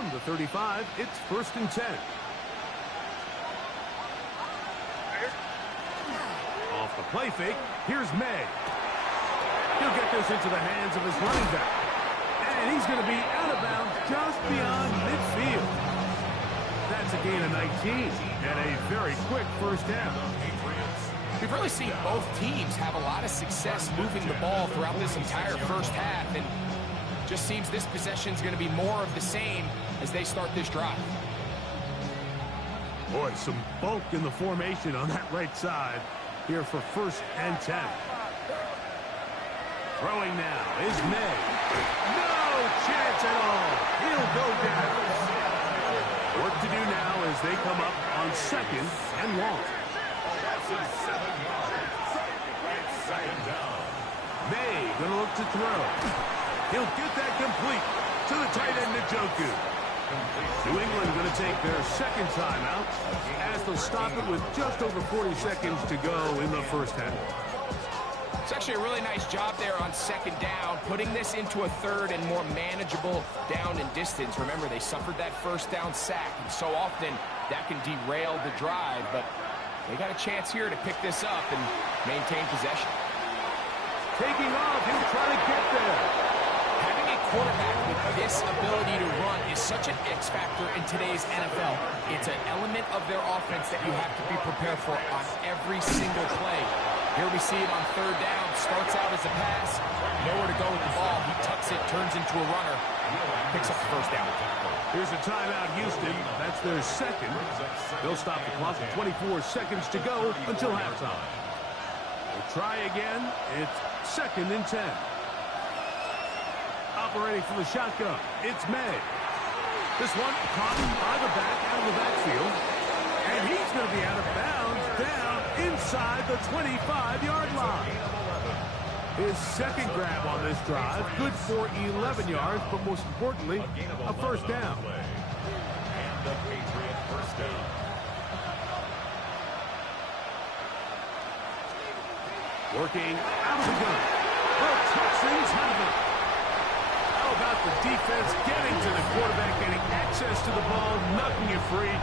From the 35, it's 1st and 10. Off the play fake, here's May. He'll get this into the hands of his running back. And he's going to be out of bounds just beyond midfield. That's a gain of 19 and a very quick first down. We've really seen both teams have a lot of success moving the ball throughout this entire first half, and just seems this possession's going to be more of the same as they start this drive. Boy, some bulk in the formation on that right side here for 1st and 10. Throwing now is May. No chance at all. He'll go down. Work to do now as they come up on 2nd and long. May going to look to throw. He'll get that complete to the tight end, Njoku. New England going to take their 2nd timeout as they'll stop it with just over 40 seconds to go in the first half. It's actually a really nice job there on 2nd down, putting this into a 3rd and more manageable down and distance. Remember, they suffered that 1st down sack, and so often that can derail the drive, but they got a chance here to pick this up and maintain possession. Taking off, he'll try to get there. Having a quarterback with this ability to run is such an X factor in today's NFL. It's an element of their offense that you have to be prepared for on every single play. Here we see it on 3rd down. Starts out as a pass. Nowhere to go with the ball. He tucks it, turns into a runner. Picks up the 1st down. Here's a timeout, Houston. That's their 2nd. They'll stop the clock with 24 seconds to go until halftime. We'll try again. It's 2nd and 10. Operating from the shotgun, it's May. This one caught by the back out of the backfield. And he's going to be out of bounds down inside the 25-yard line. His 2nd grab on this drive, good for 11 yards, but most importantly, a 1st down. And the Patriot 1st down. Working out of the gun. The Texans have it. How about the defense getting to the quarterback, getting access to the ball, knocking it free,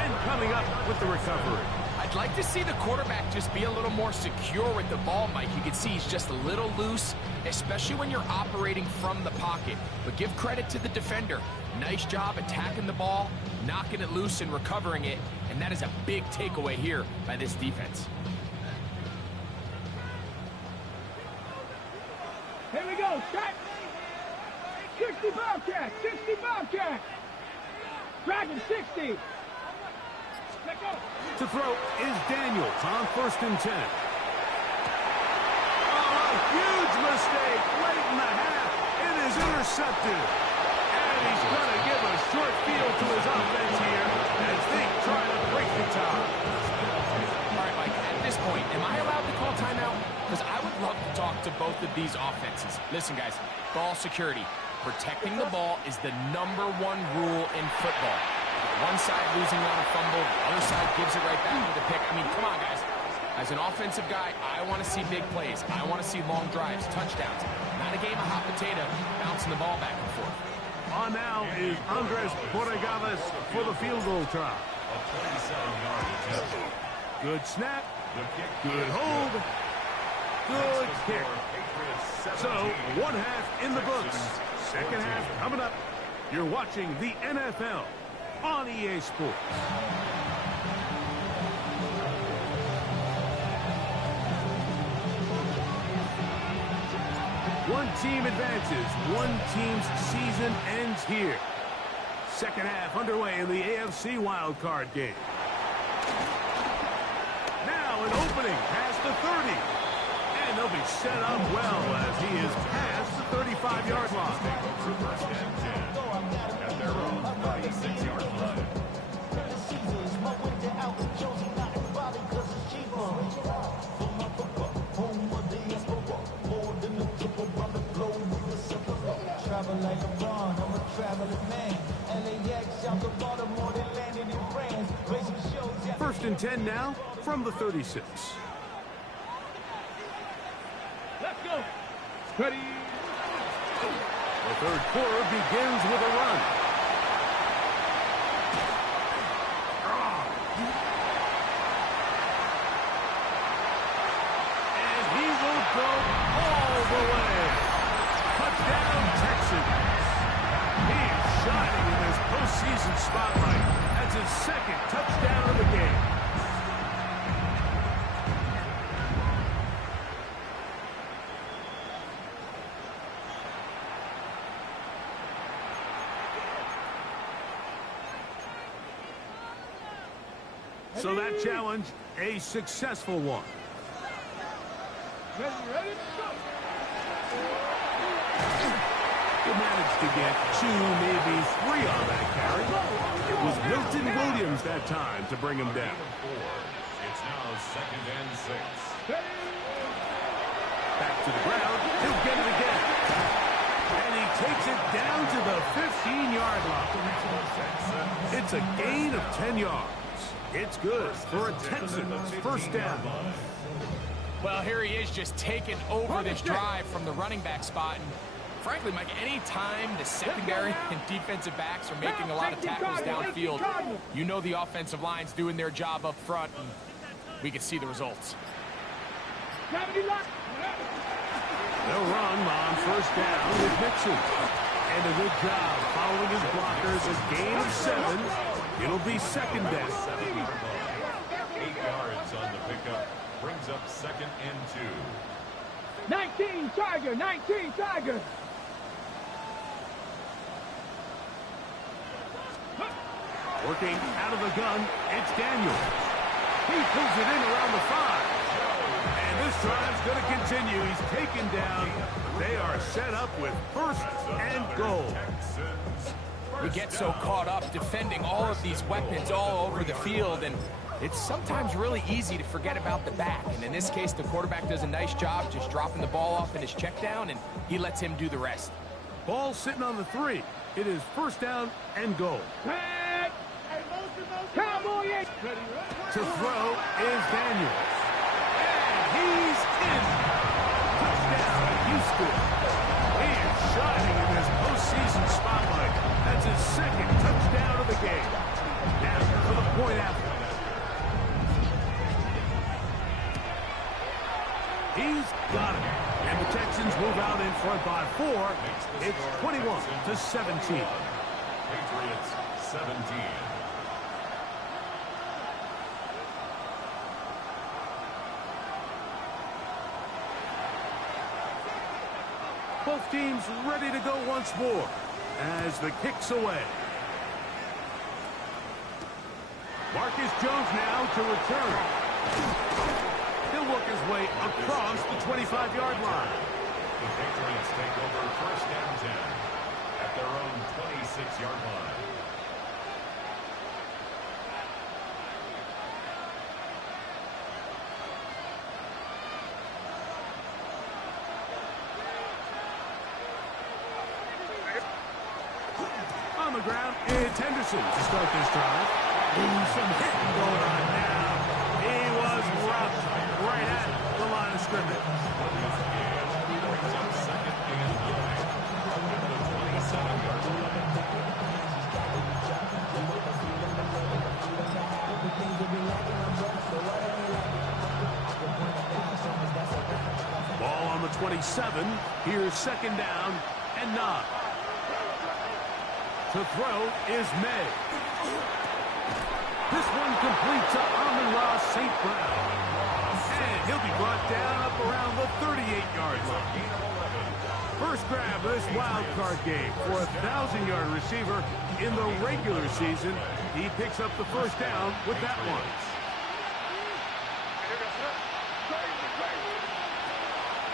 and coming up with the recovery. I'd like to see the quarterback just be a little more secure with the ball, Mike. You can see he's just a little loose, especially when you're operating from the pocket. But give credit to the defender. Nice job attacking the ball, knocking it loose and recovering it, and that is a big takeaway here by this defense. Here we go, set. 60 Bobcat, 60 Bobcat. Dragon 60. Let go. To throw is Daniels on 1st and 10. Oh, a huge mistake late in the half. It is intercepted. And he's going to give a short field to his offense here as they try to break the tie. All right, Mike, at this point, am I allowed to call timeout? Because I would love to talk to both of these offenses. Listen, guys, ball security. Protecting the ball is the #1 rule in football. One side losing on a fumble, the other side gives it right back with a pick. I mean, come on, guys. As an offensive guy, I want to see big plays. I want to see long drives, touchdowns. Not a game of hot potato, bouncing the ball back and forth. On now is Andres Borregales for the field goal try. Good snap, good hold, good kick. So, 1 half in the books. 2nd half coming up. You're watching the NFL on EA Sports. One team advances. One team's season ends here. 2nd half underway in the AFC wildcard game. Now an opening past the 30. And they'll be set up well as he is past the 35-yard line. First and 10 at their own 36-yard line. First and 10 now from the 36. Let's go. Ready. The 3rd quarter begins with a run. spotlight. That's his second touchdown of the game. So that challenge, a successful one. Ready, go! He managed to get 2, maybe 3 on that carry. It was Milton Williams that time to bring him down. It's now 2nd and 6. Back to the ground. He'll get it again. And he takes it down to the 15-yard line. It's a gain of 10 yards. It's good for a Texans first down. Well, here he is just taking over this drive from the running back spot. And frankly, Mike, any time the secondary and defensive backs are making a lot of tackles downfield, you know the offensive line's doing their job up front, and we can see the results. They'll run on first down with Mixon. And a good job following his blockers. A gain of 7. It'll be second down. 8 yards on the pickup. Brings up 2nd and 2. 19 Tiger. Working out of the gun, it's Daniels. He pulls it in around the 5. And this drive's going to continue. He's taken down. They are set up with first and goal. We get so caught up defending all of these weapons all over the field, and it's sometimes really easy to forget about the back. And in this case, the quarterback does a nice job just dropping the ball off in his check down, and he lets him do the rest. Ball sitting on the 3. It is first down and goal. Cowboy! To throw is Daniels. And he's in. Touchdown, Houston. He is shining in this postseason spotlight. That's his second touchdown of the game. Now for the point after. He's got it. And the Texans move out in front by 4. It's 21-17. Patriots 17. Both teams ready to go once more as the kick's away. Marcus Jones now to return. He'll work his way across the 25-yard line. The Patriots take over first and 10 at their own 26-yard line. On the ground, it's Henderson to start this drive. Ooh, some hitting going on now. He was roughed right at the line of scrimmage. Brings up 2nd and 9 at the 27-yard line. Ball on the 27. Here's second down and 9. To throw is May. This one complete to Amon-Ra St. Brown. And he'll be brought down up around the 38-yard line. First grab of this wild card game for a 1,000-yard receiver in the regular season. He picks up the first down with that one.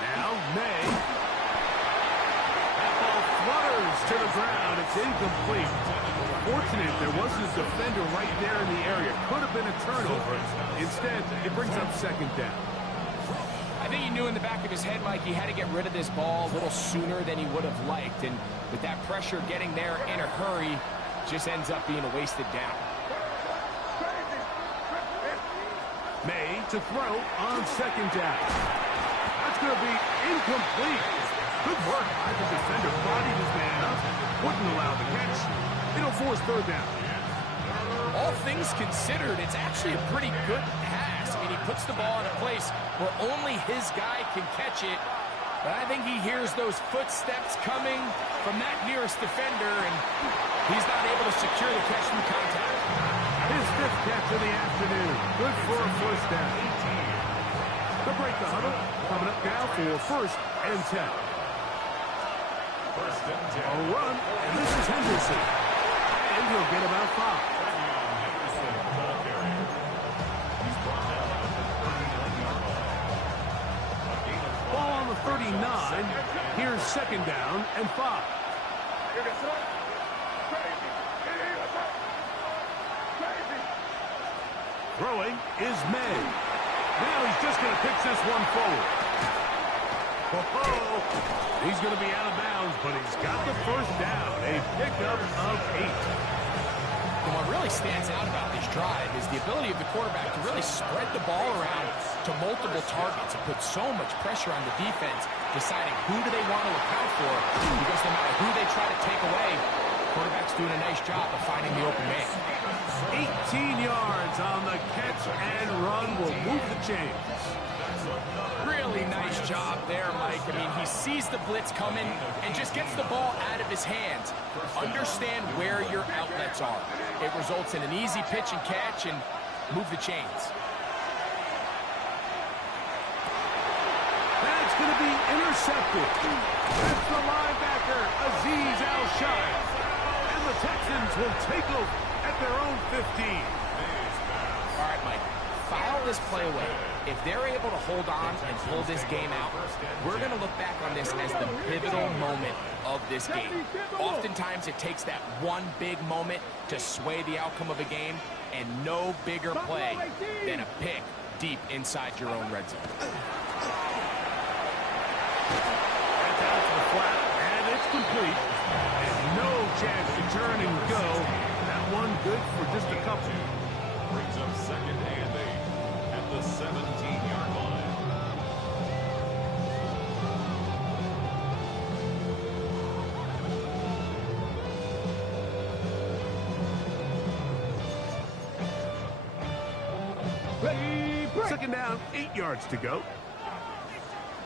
Now May. That ball flutters to the ground. It's incomplete. Fortunate there wasn't a defender right there in the area. Could have been a turnover. Instead, it brings up second down. I think he knew in the back of his head, Mike, he had to get rid of this ball a little sooner than he would have liked. And with that pressure getting there in a hurry, just ends up being a wasted down. May to throw on second down. That's going to be incomplete. Good work by the defender. Bodied his man up. Wouldn't allow the catch. It'll force third down. All things considered, it's actually a pretty good pass. I mean, he puts the ball in a place where only his guy can catch it. But I think he hears those footsteps coming from that nearest defender, and he's not able to secure the catch from contact. His 5th catch of the afternoon. Good for a first down. They'll break the huddle. Coming up now for 1st and 10. A run, and this is Henderson. And he'll get about 5. Ball on the 39. Here's 2nd down and 5. Throwing is May. Now he's just going to pitch this one forward. Oh, he's going to be out of bounds, but he's got the first down. A pickup of 8. And what really stands out about this drive is the ability of the quarterback to really spread the ball around to multiple targets and put so much pressure on the defense, deciding who do they want to account for, because no matter who they try to take away, quarterback's doing a nice job of finding the open man. 18 yards on the catch and run will move the chains. Really nice job there, Mike. I mean, he sees the blitz coming and just gets the ball out of his hands. Understand where your outlets are. It results in an easy pitch and catch and move the chains. That's going to be intercepted. That's the linebacker, Azeez Al-Shai. And the Texans will take over at their own 15. All right, Mike, file this play away. If they're able to hold on and pull this game out, we're going to look back on this as the pivotal moment of this game. Oftentimes, it takes that one big moment to sway the outcome of a game, and no bigger play than a pick deep inside your own red zone. That's out to the flat, and it's complete. And no chance to turn and go. That one good for just a couple. Brings up 2nd and 8 at the 17-yard line. Ready, break. 2nd down, 8 yards to go.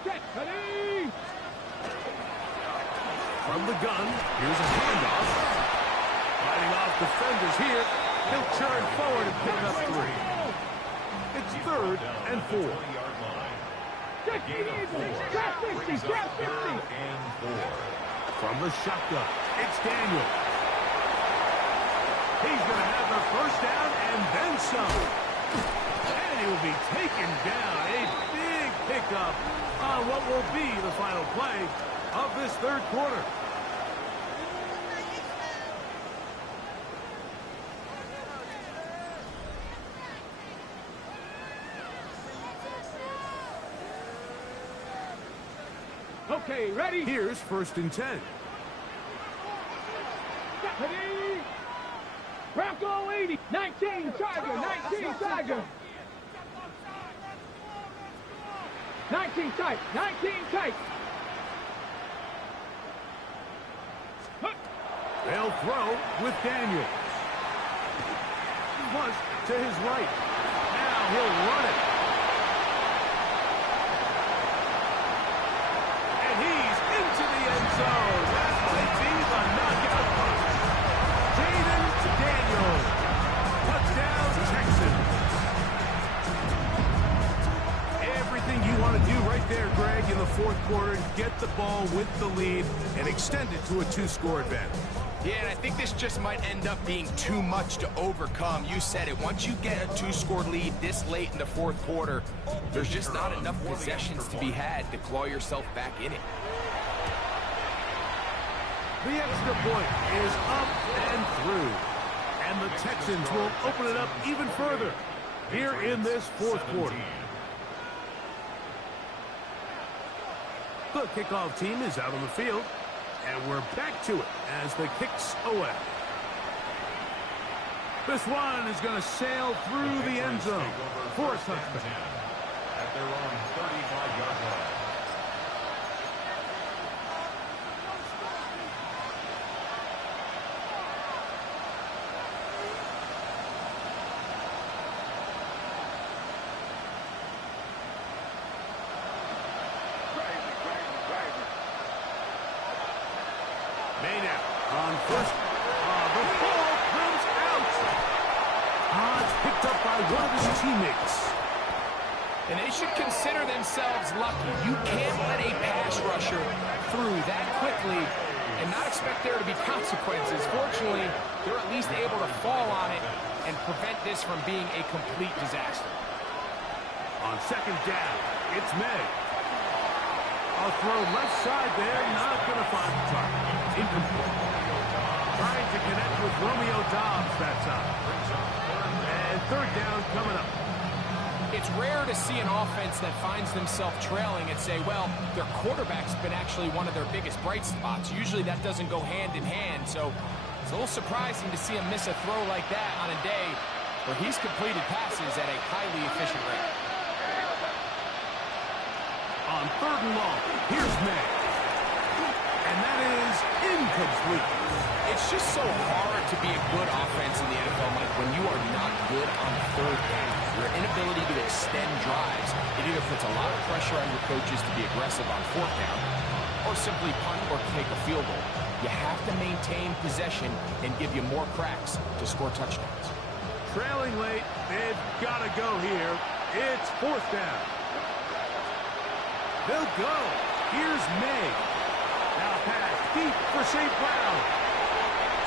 Get ready. From the gun, here's a handoff. Fighting off defenders here. He'll turn forward and pick up 3. It's 3rd and 4. Get easy. Grab 50. Grab 50. And 4. From the shotgun, it's Daniel. He's going to have the first down and then some. And he will be taken down. A big pickup on what will be the final play of this 3rd quarter. Okay, ready. Here's 1st and 10. Get ready. Bronco 80. 19 Tiger. 19 Tiger. 19 tight. 19 tight. They'll throw with Daniel. Once to his right. Now he'll run it. And he's into the end zone. That might be the knockout punch. Jaden Daniels. Touchdown, Texans. Everything you want to do right there, Greg, in the 4th quarter. Get the ball with the lead and extend it to a 2-score advantage. Yeah, and I think this just might end up being too much to overcome. You said it. Once you get a 2-score lead this late in the 4th quarter, there's just not enough possessions to be had to claw yourself back in it. The extra point is up and through. And the Texans will open it up even further here in this 4th quarter. The kickoff team is out on the field. And we're back to it as the kick's away. This one is going to sail through the end zone for a touchdown. At their own 35-yard line. first. The ball comes out. It's picked up by one of his teammates. And they should consider themselves lucky. You can't let a pass rusher through that quickly and not expect there to be consequences. Fortunately, they're at least able to fall on it and prevent this from being a complete disaster. On second down, it's May. A throw left side there, not going to find the target. Incomplete. Trying to connect with Romeo Dobbs that time. And third down coming up. It's rare to see an offense that finds themselves trailing and say, well, their quarterback's been actually one of their biggest bright spots. Usually that doesn't go hand in hand, so it's a little surprising to see him miss a throw like that on a day where he's completed passes at a highly efficient rate. On third and long, here's May. And that is incomplete. It's just so hard to be a good offense in the NFL, Mike, when you are not good on third down. Your inability to extend drives, it either puts a lot of pressure on your coaches to be aggressive on fourth down or simply punt or take a field goal. You have to maintain possession and give you more cracks to score touchdowns. Trailing late, they've got to go here. It's fourth down. They'll go. Here's May. Now pass deep for St. Brown.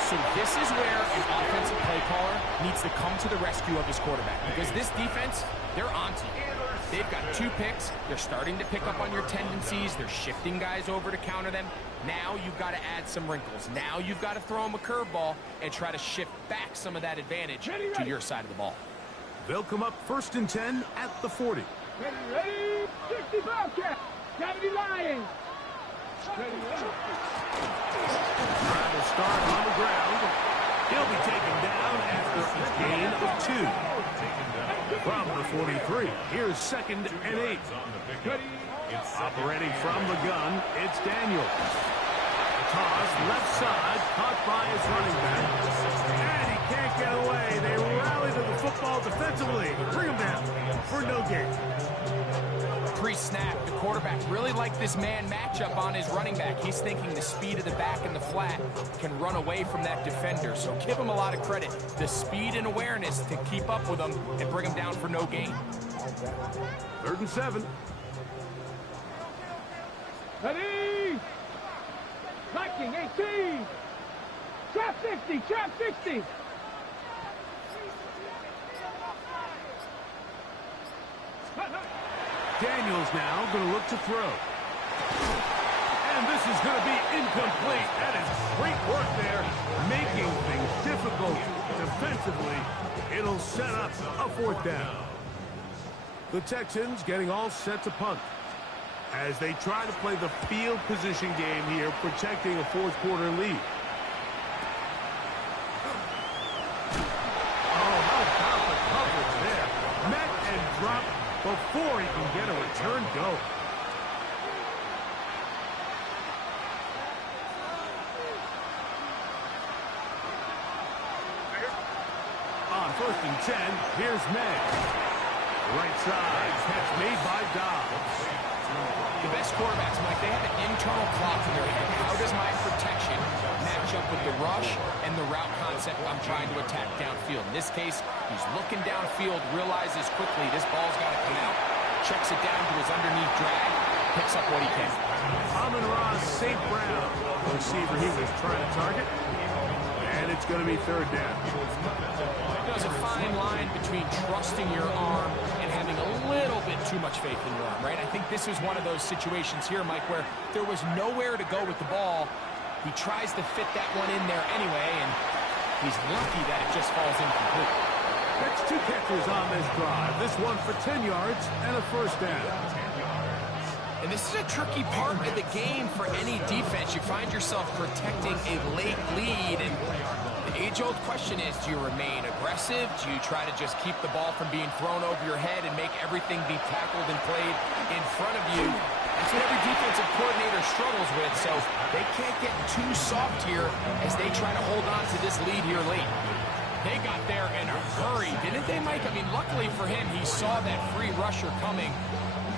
So this is where an offensive play caller needs to come to the rescue of his quarterback, because this defense, they're onto you. They've got 2 picks. They're starting to pick up on your tendencies. They're shifting guys over to counter them. Now you've got to add some wrinkles. Now you've got to throw them a curveball and try to shift back some of that advantage to your side of the ball. They'll come up 1st and 10 at the 40. Ready, 60 Bobcat. Kennedy Lions. Trying to start on the ground. He'll be taken down after a gain of 2. From the 43, here's 2nd and 8. Operating from the gun, it's Daniel. Toss left side, caught by his running back. And he can't get away. They rally to the football defensively. Bring him down for no gain. Pre-snap, the quarterback really liked this man matchup on his running back. He's thinking the speed of the back in the flat can run away from that defender. So give him a lot of credit. The speed and awareness to keep up with him and bring him down for no gain. 3rd and 7. Ready. Viking 18. Trap 60. Trap 60. Daniels now going to look to throw. And this is going to be incomplete. That is great work there, making things difficult defensively. It'll set up a 4th down. The Texans getting all set to punt as they try to play the field position game here, protecting a 4th quarter lead. Oh, how about the coverage there? Met and dropped before he can get a return go. On 1st and 10, here's May. Right side, catch made by Dobbs. The best quarterbacks, Mike, they have an internal clock in their head. How does my protection match up with the rush and the route concept I'm trying to attack downfield? In this case, he's looking downfield, realizes quickly this ball's got to come out, checks it down to his underneath drag, picks up what he can. Amon-Ra St. Brown, the receiver he was trying to target. And it's going to be 3rd down. There's a fine line between trusting your arm and having a little bit too much faith in your arm, right? I think this is one of those situations here, Mike, where there was nowhere to go with the ball. He tries to fit that one in there anyway, and he's lucky that it just falls incomplete. That's 2 catches on this drive. This one for 10 yards and a 1st down. And this is a tricky part of the game for any defense. You find yourself protecting a late lead, and the age-old question is, do you remain aggressive? Do you try to just keep the ball from being thrown over your head and make everything be tackled and played in front of you? That's what every defensive coordinator struggles with, so they can't get too soft here as they try to hold on to this lead here late. They got there in a hurry, didn't they, Mike? I mean, luckily for him, he saw that free rusher coming,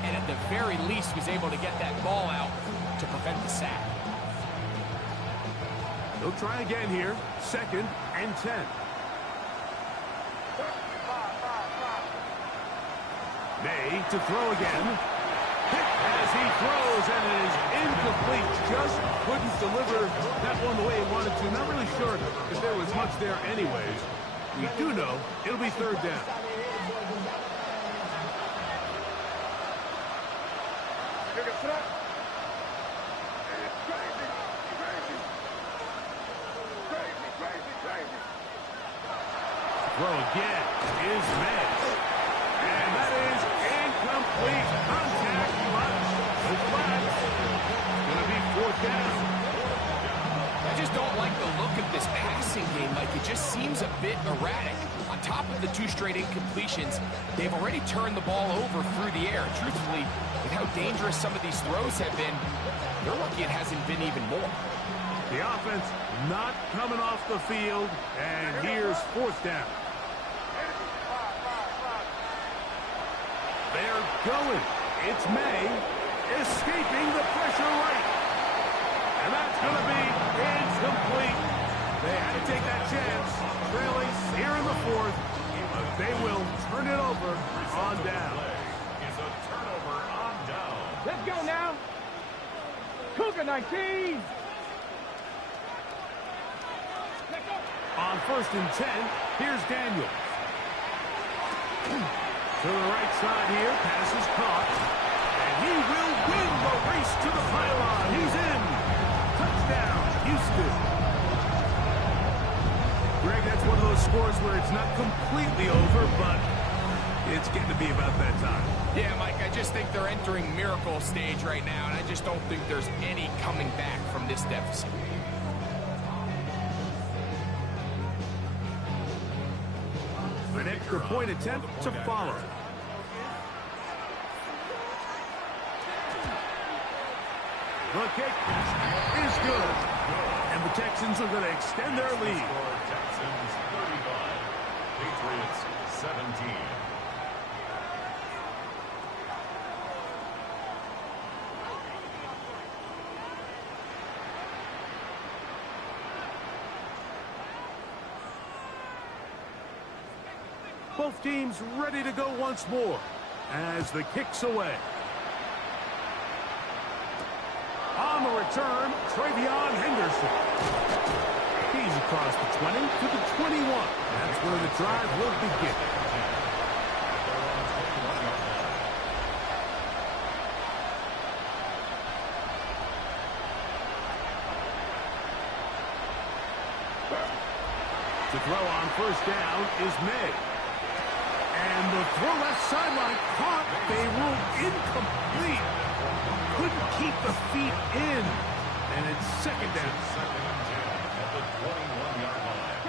and at the very least was able to get that ball out to prevent the sack. They'll try again here. 2nd and 10. May to throw again. As he throws, and it is incomplete. Just couldn't deliver that one the way he wanted to. Not really sure if there was much there anyways. We do know it'll be 3rd down. Throw again is missed. And that is incomplete. Contact, but no flags. Going to be 4th down. I just don't like the look of this passing game. Like, it just seems a bit erratic. On top of the 2 straight incompletions, they've already turned the ball over through the air. Truthfully, with how dangerous some of these throws have been, they're lucky it hasn't been even more. The offense not coming off the field, and here's 4th down. They're going. It's May escaping the pressure right. And that's going to be incomplete. They had to take that chance. Trailing here in the 4th. But they will turn it over on down. Is a turnover on down. Let's go now. Cougar 19. On 1st and 10, here's Daniels. To the right side here, pass is caught. And he will win the race to the pylon. He's in. Touchdown, Houston. Greg, that's one of those scores where it's not completely over, but it's getting to be about that time. Yeah, Mike, I just think they're entering miracle stage right now, and I just don't think there's any coming back from this deficit. An extra point attempt to follow. The kick is good. And the Texans are going to extend their lead. Texans 35, Patriots 17. Both teams ready to go once more as the kick's away. On the return, Travion Henderson. He's across the 20 to the 21. That's where the drive will begin. To throw on 1st down is May. And the throw left sideline caught. They ruled incomplete. Couldn't keep the feet in. And it's 2nd down. 2nd and 10 at the 21-yard line.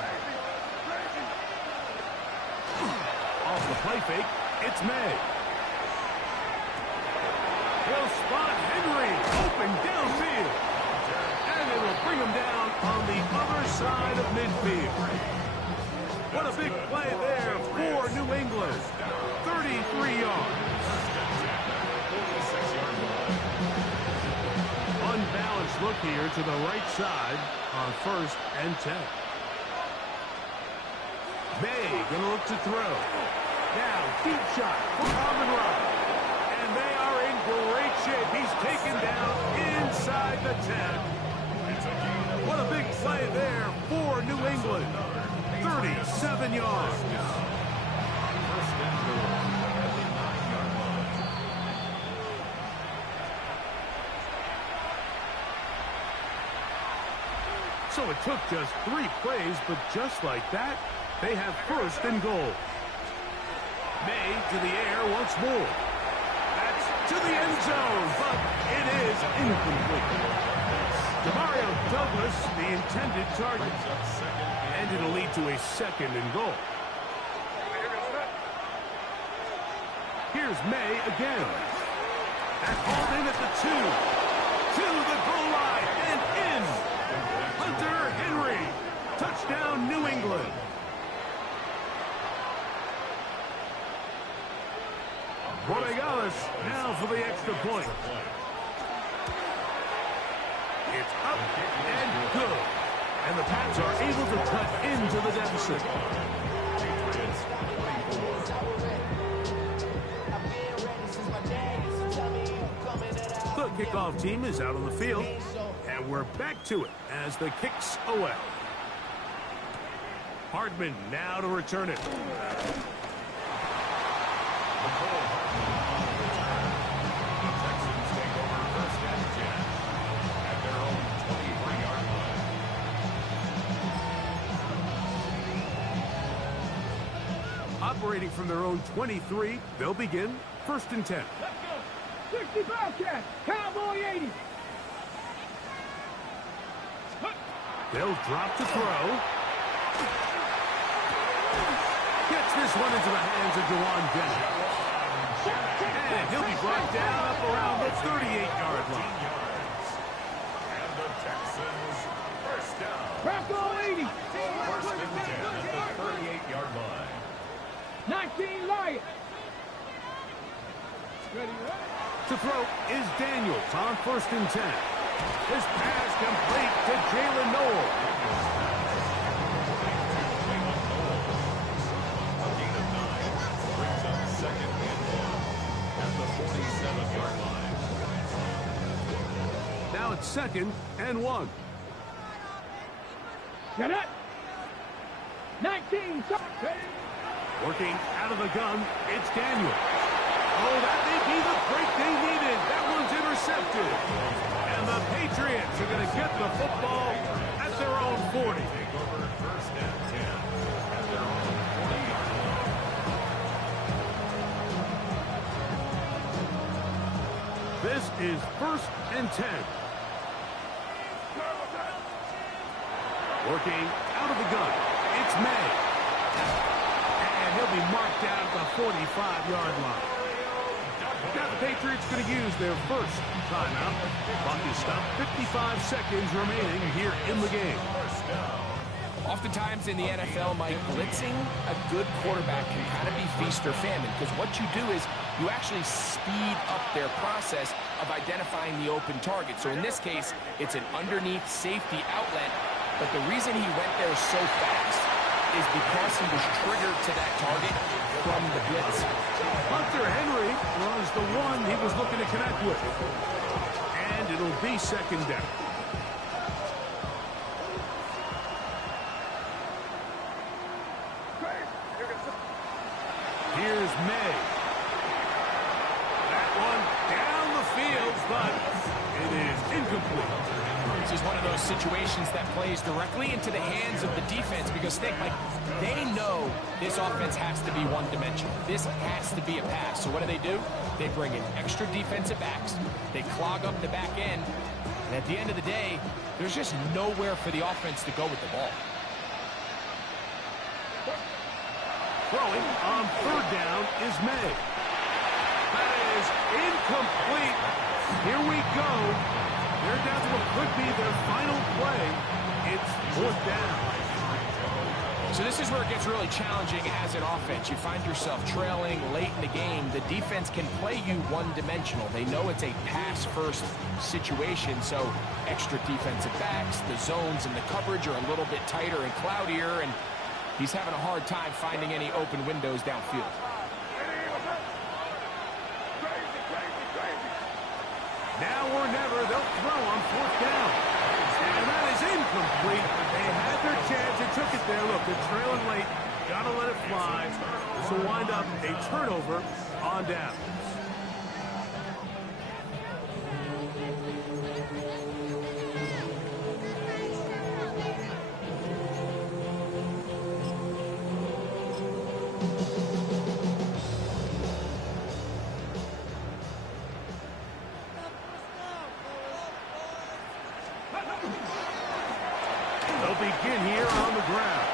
Off the play fake, it's May. He'll spot Henry open downfield. And they will bring him down on the other side of midfield. What a big play there for New England. 33 yards. Unbalanced look here to the right side on 1st and 10. May going to look to throw. Now, deep shot for Amon-Ra. And they are in great shape. He's taken down inside the 10. What a big play there for New England. 37 yards. First and goal at the 9-yard line. So it took just 3 plays, but just like that, they have 1st and goal. May to the air once more. That's to the end zone, but it is incomplete. Demario Douglas, the intended target. And it'll lead to a 2nd and goal. Here's May again. That's hauled in at the 2. To the goal line and in. Hunter Henry. Touchdown, New England. Borregales now for the extra point. It's up and good. And the Pats are able to cut into the deficit. Patriots 24. The kickoff team is out on the field, and we're back to it as the kick's away. Hardman now to return it. Operating from their own 23, they'll begin 1st and 10. Let's go. 60 Bobcat. Cowboy 80. They'll drop to throw. Gets this one into the hands of Jawan Bennett. And he'll be brought down up around the 38-yard line. And the Texans first down. Bronco 80. 1st and 10 at the 38-yard line. 19 Lions. Ready, To throw is Daniels on 1st and 10. His pass complete to Jalen Noel. A gain of 9 brings up 2nd and 1 at the 47-yard line. Now it's 2nd and 1. Get it. 19. Working out of the gun, it's Daniels. Oh, that may be the break they needed. That one's intercepted. And the Patriots are going to get the football at their own 40. Take over 1st and 10 at their own 40-yard line. This is 1st and 10. Working out of the gun, it's May. And he'll be marked down at the 45-yard line. Now the Patriots going to use their first timeout. Clock is stopped. 55 seconds remaining here in the game. Oftentimes in the NFL, Mike, blitzing a good quarterback can kind of be feast or famine, because what you do is you actually speed up their process of identifying the open target. So in this case, it's an underneath safety outlet, but the reason he went there so fast is because he was triggered to that target from the blitz. Hunter Henry was the one he was looking to connect with. And it'll be 2nd down. Here's May. That one down the field, but it is incomplete. This is one of those situations that plays directly into the hands of the defense, because Mike, they know this offense has to be one-dimensional. This has to be a pass. So what do? They bring in extra defensive backs. They clog up the back end. And at the end of the day, there's just nowhere for the offense to go with the ball. Throwing on 3rd down is May. That is incomplete. Here we go. They're down to what could be their final play. It's 4th down. So this is where it gets really challenging as an offense. You find yourself trailing late in the game. The defense can play you one-dimensional. They know it's a pass-first situation, so extra defensive backs, the zones and the coverage are a little bit tighter and cloudier, and he's having a hard time finding any open windows downfield. Now or never, they'll throw on 4th down. And that is incomplete. They had their chance and took it there. Look, they're trailing late. Got to let it fly. This will wind up a turnover on down. They'll begin here on the ground.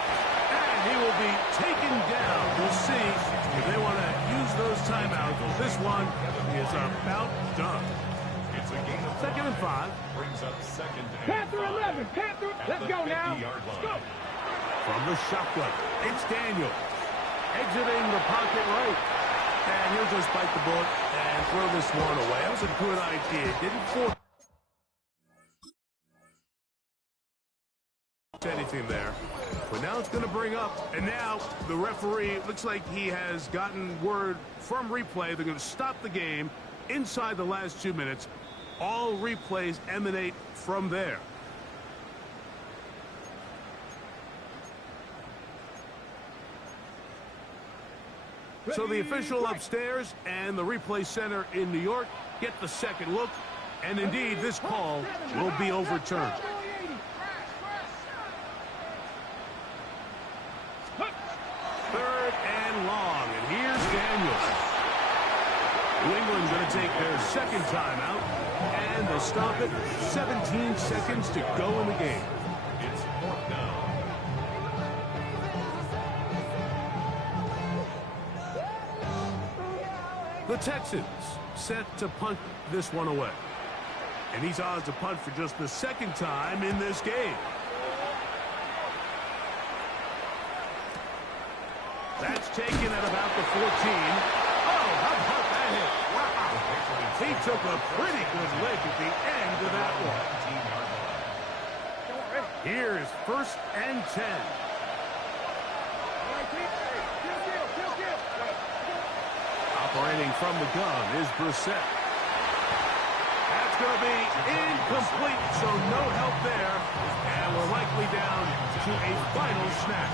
And he will be taken down. We'll see if they want to use those timeouts. This one is about done. It's a gain of 2nd and 5. Brings up 2nd and Panther 5. 11. Panther. Let's go now. Let's go. From the shotgun, it's Daniel. Exiting the pocket right. And he'll just bite the bullet and throw this one away. That was a good idea. Didn't force Anything there. But now it's going to bring up, and now the referee looks like he has gotten word from replay. They're going to stop the game inside the last 2 minutes. All replays emanate from there. So the official upstairs and the replay center in New York get the second look, and indeed this call will be overturned. Third and long, and here's Daniels. New England going to take their second timeout, and they'll stop it. 17 seconds to go in the game. It's fourth down. The Texans set to punt this one away. And he's on to punt for just the second time in this game. That's taken at about the 14. Oh, how about that hit? Wow. He took a pretty good lick at the end of that one. Here's first and 10. Operating from the gun is Brissett. That's going to be incomplete, so no help there. And we're likely down to a final snap.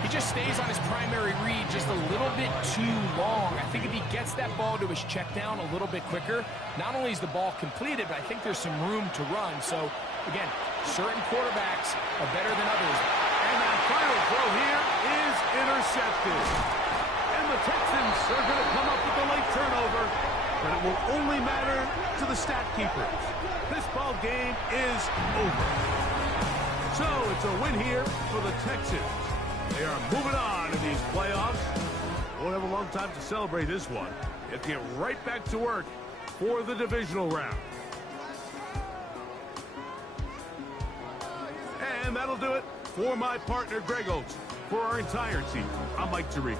He just stays on his primary read just a little bit too long. I think if he gets that ball to his check down a little bit quicker, not only is the ball completed, but I think there's some room to run. So, again, certain quarterbacks are better than others. And that final throw here is intercepted. And the Texans are going to come up with the late turnover, but it will only matter to the stat keepers. This ball game is over. So it's a win here for the Texans. They are moving on in these playoffs. Won't have a long time to celebrate this one. They have to get right back to work for the divisional round. And that'll do it for my partner, Greg Oates. For our entire team, I'm Mike Tirico.